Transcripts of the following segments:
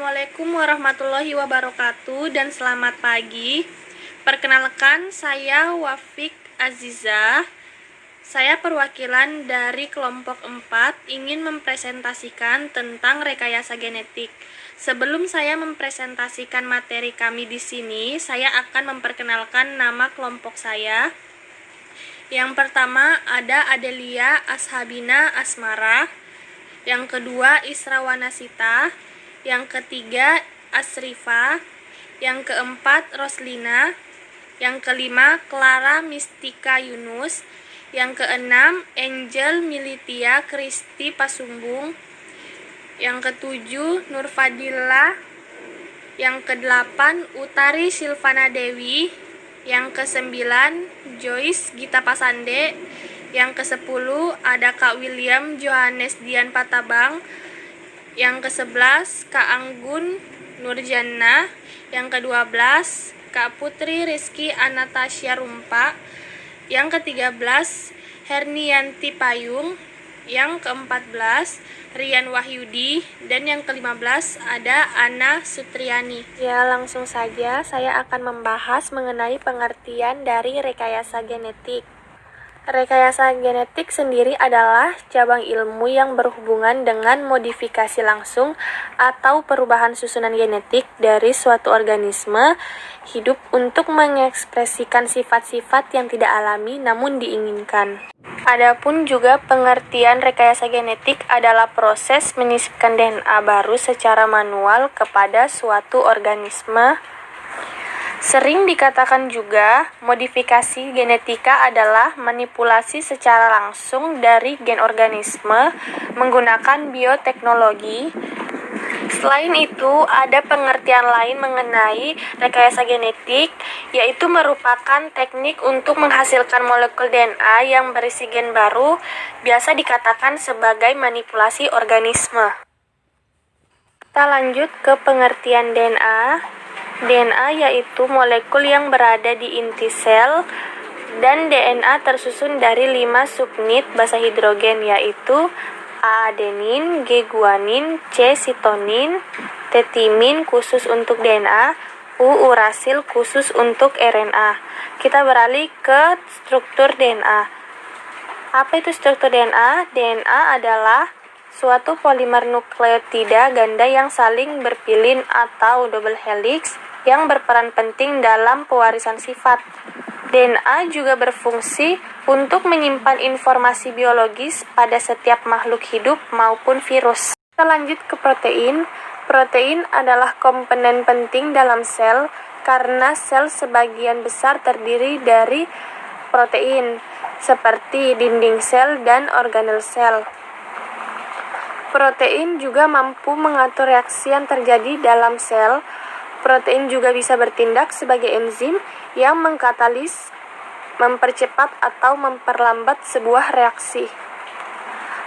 Assalamualaikum warahmatullahi wabarakatuh dan selamat pagi. Perkenalkan, saya Wafik Aziza. Saya perwakilan dari kelompok 4 ingin mempresentasikan tentang rekayasa genetik. Sebelum saya mempresentasikan materi kami di sini, saya akan memperkenalkan nama kelompok saya. Yang pertama ada Adelia Ashabina Asmara. Yang kedua Isra Wanasita. Yang ketiga Asrifa. Yang keempat Roslina. Yang kelima Clara Mistika Yunus. Yang keenam Angel Militia Kristi Pasumbung. Yang ketujuh Nurfadila. Yang kedelapan Utari Silvana Dewi. Yang kesembilan Joyce Gita Pasande. Yang kesepuluh ada Kak William Johannes Dian Patabang. Yang ke-11 Kak Anggun Nurjana. Yang ke-12 Kak Putri Rizky Anastasia Rumpa. Yang ke-13 Hernianti Payung. Yang ke-14 Rian Wahyudi. Dan yang ke-15 ada Ana Sutriani. Ya, langsung saja saya akan membahas mengenai pengertian dari rekayasa genetik. Rekayasa genetik sendiri adalah cabang ilmu yang berhubungan dengan modifikasi langsung atau perubahan susunan genetik dari suatu organisme hidup untuk mengekspresikan sifat-sifat yang tidak alami namun diinginkan. Adapun juga pengertian rekayasa genetik adalah proses menyisipkan DNA baru secara manual kepada suatu organisme. Sering dikatakan juga, modifikasi genetika adalah manipulasi secara langsung dari gen organisme menggunakan bioteknologi. Selain itu, ada pengertian lain mengenai rekayasa genetik, yaitu merupakan teknik untuk menghasilkan molekul DNA yang berisi gen baru, biasa dikatakan sebagai manipulasi organisme. Kita lanjut ke pengertian DNA. DNA yaitu molekul yang berada di inti sel, dan DNA tersusun dari 5 subunit basa hidrogen, yaitu A adenin, G guanin, C sitonin, T timin khusus untuk DNA, U urasil khusus untuk RNA. Kita beralih ke struktur DNA. Apa itu struktur DNA? DNA adalah suatu polimer nukleotida ganda yang saling berpilin atau double helix yang berperan penting dalam pewarisan sifat. DNA juga berfungsi untuk menyimpan informasi biologis pada setiap makhluk hidup maupun virus. Kita lanjut ke protein. Protein adalah komponen penting dalam sel karena sel sebagian besar terdiri dari protein, seperti dinding sel dan organel sel. Protein juga mampu mengatur reaksi yang terjadi dalam sel. Protein juga bisa bertindak sebagai enzim yang mengkatalis, mempercepat atau memperlambat sebuah reaksi.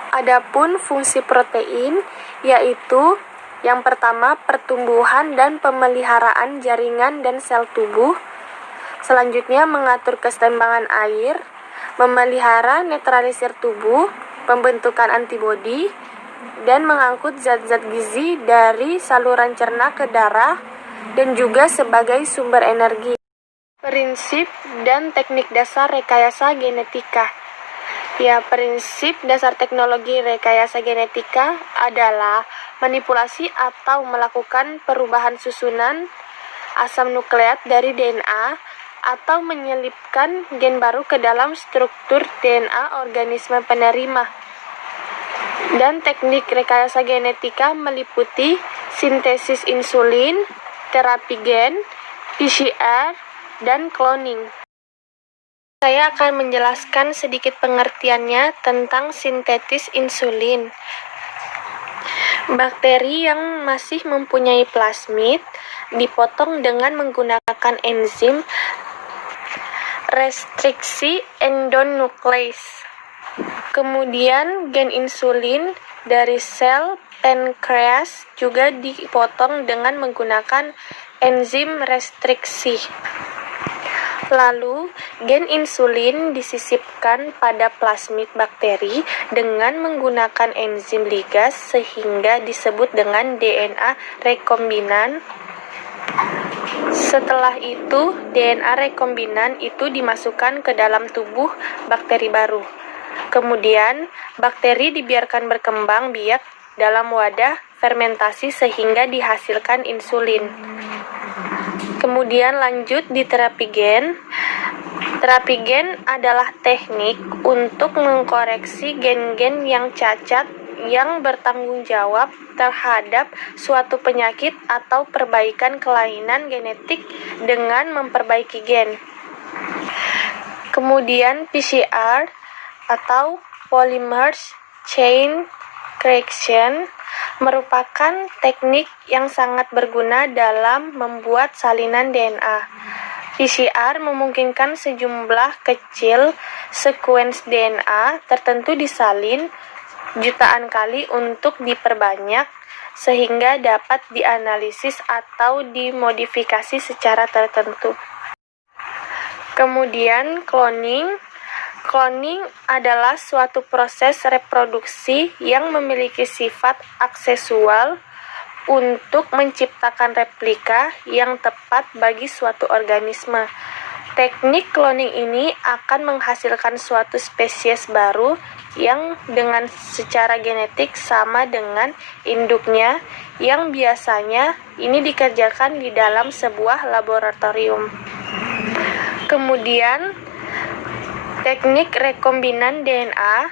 Adapun fungsi protein yaitu yang pertama pertumbuhan dan pemeliharaan jaringan dan sel tubuh. Selanjutnya mengatur keseimbangan air, memelihara netralisir tubuh, pembentukan antibodi, dan mengangkut zat-zat gizi dari saluran cerna ke darah, dan juga sebagai sumber energi. Prinsip dan teknik dasar rekayasa genetika. Ya, prinsip dasar teknologi rekayasa genetika adalah manipulasi atau melakukan perubahan susunan asam nukleat dari DNA atau menyelipkan gen baru ke dalam struktur DNA organisme penerima. Dan teknik rekayasa genetika meliputi sintesis insulin, terapi gen, PCR, dan cloning. Saya akan menjelaskan sedikit pengertiannya tentang sintetis insulin. Bakteri yang masih mempunyai plasmid dipotong dengan menggunakan enzim restriksi endonuklease. Kemudian gen insulin dari sel pankreas juga dipotong dengan menggunakan enzim restriksi. Lalu, gen insulin disisipkan pada plasmid bakteri dengan menggunakan enzim ligas sehingga disebut dengan DNA rekombinan. Setelah itu, DNA rekombinan itu dimasukkan ke dalam tubuh bakteri baru. Kemudian, bakteri dibiarkan berkembang biak dalam wadah fermentasi sehingga dihasilkan insulin. Kemudian lanjut di terapi gen. Terapi gen adalah teknik untuk mengkoreksi gen-gen yang cacat yang bertanggung jawab terhadap suatu penyakit atau perbaikan kelainan genetik dengan memperbaiki gen. Kemudian PCR atau Polymerase Chain Reaction merupakan teknik yang sangat berguna dalam membuat salinan DNA. PCR memungkinkan sejumlah kecil sekuens DNA tertentu disalin jutaan kali untuk diperbanyak sehingga dapat dianalisis atau dimodifikasi secara tertentu. Kemudian cloning. Cloning adalah suatu proses reproduksi yang memiliki sifat aksesual untuk menciptakan replika yang tepat bagi suatu organisme. Teknik cloning ini akan menghasilkan suatu spesies baru yang dengan secara genetik sama dengan induknya, yang biasanya ini dikerjakan di dalam sebuah laboratorium. Kemudian, teknik rekombinan DNA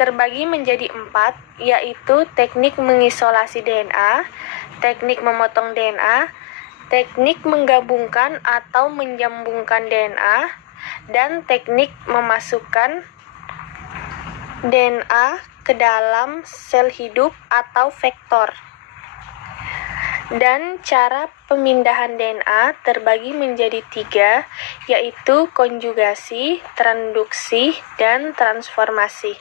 terbagi menjadi 4, yaitu teknik mengisolasi DNA, teknik memotong DNA, teknik menggabungkan atau menyambungkan DNA, dan teknik memasukkan DNA ke dalam sel hidup atau vektor. Dan cara pemindahan DNA terbagi menjadi 3, yaitu konjugasi, transduksi, dan transformasi.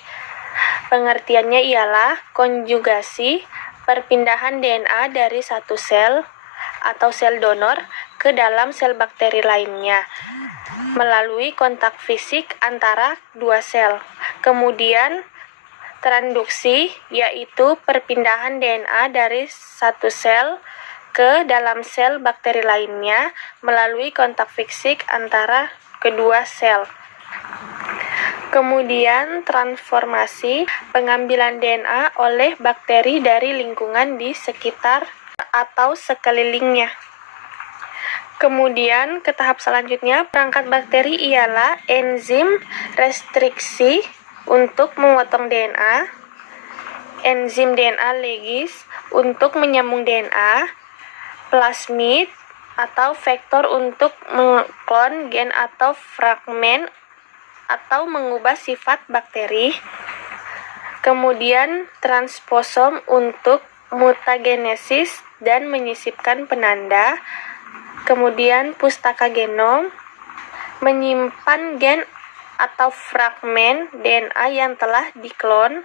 Pengertiannya ialah konjugasi, perpindahan DNA dari satu sel atau sel donor ke dalam sel bakteri lainnya melalui kontak fisik antara dua sel. Kemudian transduksi, yaitu perpindahan DNA dari satu sel ke dalam sel bakteri lainnya melalui kontak fisik antara kedua sel. Kemudian transformasi, pengambilan DNA oleh bakteri dari lingkungan di sekitar atau sekelilingnya. Kemudian ke tahap selanjutnya, perangkat bakteri ialah enzim restriksi untuk memotong DNA, enzim DNA ligase untuk menyambung DNA, plasmid atau vektor untuk mengklon gen atau fragmen atau mengubah sifat bakteri, kemudian transposom untuk mutagenesis dan menyisipkan penanda, kemudian pustaka genom, menyimpan gen atau fragmen DNA yang telah diklon,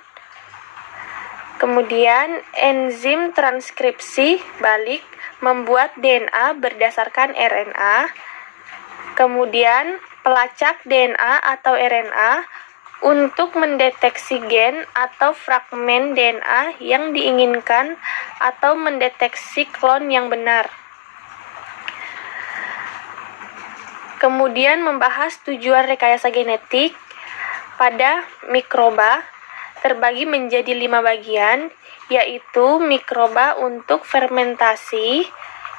kemudian enzim transkripsi balik membuat DNA berdasarkan RNA, kemudian pelacak DNA atau RNA untuk mendeteksi gen atau fragmen DNA yang diinginkan atau mendeteksi klon yang benar. Kemudian membahas tujuan rekayasa genetik pada mikroba terbagi menjadi 5 bagian, yaitu mikroba untuk fermentasi,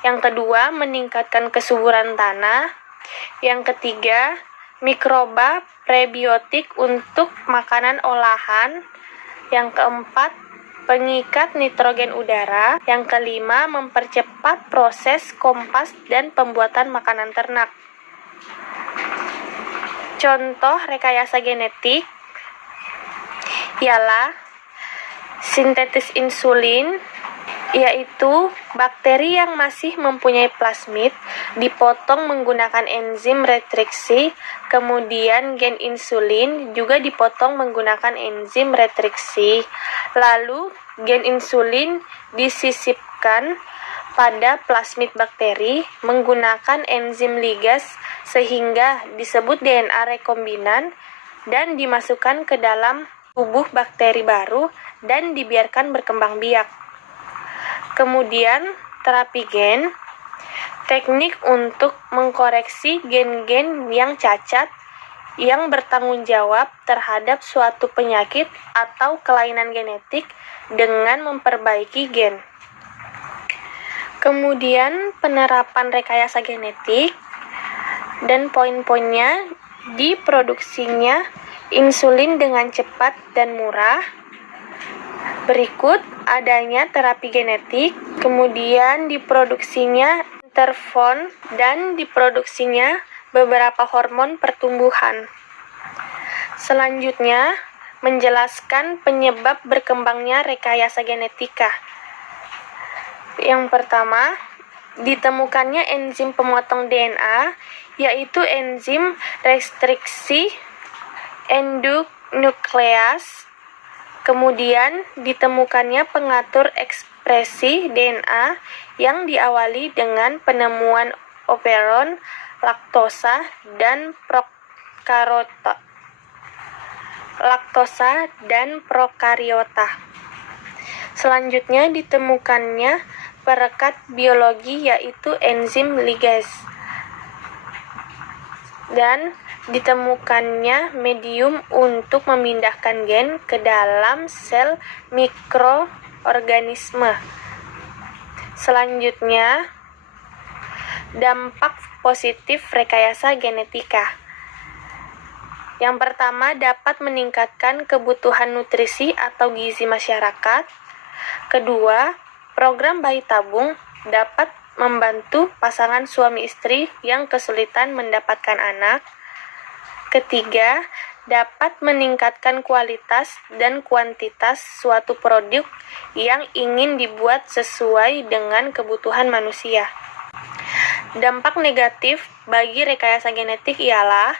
yang kedua meningkatkan kesuburan tanah, yang ketiga mikroba prebiotik untuk makanan olahan, yang keempat pengikat nitrogen udara, yang kelima mempercepat proses kompas dan pembuatan makanan ternak. Contoh rekayasa genetik ialah sintetis insulin, yaitu bakteri yang masih mempunyai plasmid dipotong menggunakan enzim retriksi, kemudian gen insulin juga dipotong menggunakan enzim retriksi, lalu gen insulin disisipkan pada plasmid bakteri menggunakan enzim ligase sehingga disebut DNA rekombinan dan dimasukkan ke dalam tubuh bakteri baru dan dibiarkan berkembang biak. Kemudian, terapi gen, teknik untuk mengkoreksi gen-gen yang cacat yang bertanggung jawab terhadap suatu penyakit atau kelainan genetik dengan memperbaiki gen. Kemudian penerapan rekayasa genetik dan poin-poinnya diproduksinya insulin dengan cepat dan murah. Berikut adanya terapi genetik, kemudian diproduksinya interferon dan diproduksinya beberapa hormon pertumbuhan. Selanjutnya, menjelaskan penyebab berkembangnya rekayasa genetika. Yang pertama, ditemukannya enzim pemotong DNA, yaitu enzim restriksi endonuklease. Kemudian, ditemukannya pengatur ekspresi DNA yang diawali dengan penemuan operon, laktosa, dan prokariota. Selanjutnya ditemukannya perekat biologi yaitu enzim ligase. Dan ditemukannya medium untuk memindahkan gen ke dalam sel mikroorganisme. Selanjutnya, dampak positif rekayasa genetika. Yang pertama, dapat meningkatkan kebutuhan nutrisi atau gizi masyarakat. Kedua, program bayi tabung dapat membantu pasangan suami istri yang kesulitan mendapatkan anak. Ketiga, dapat meningkatkan kualitas dan kuantitas suatu produk yang ingin dibuat sesuai dengan kebutuhan manusia. Dampak negatif bagi rekayasa genetik ialah: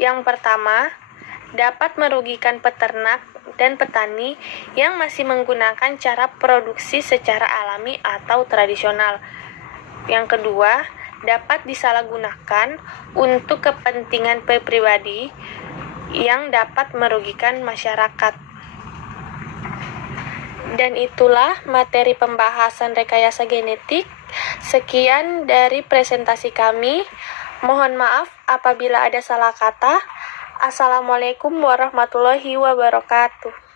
yang pertama, dapat merugikan peternak dan petani yang masih menggunakan cara produksi secara alami atau tradisional. Yang kedua, dapat disalahgunakan untuk kepentingan pribadi yang dapat merugikan masyarakat. Dan itulah materi pembahasan rekayasa genetik. Sekian dari presentasi kami. Mohon maaf apabila ada salah kata. Assalamualaikum warahmatullahi wabarakatuh.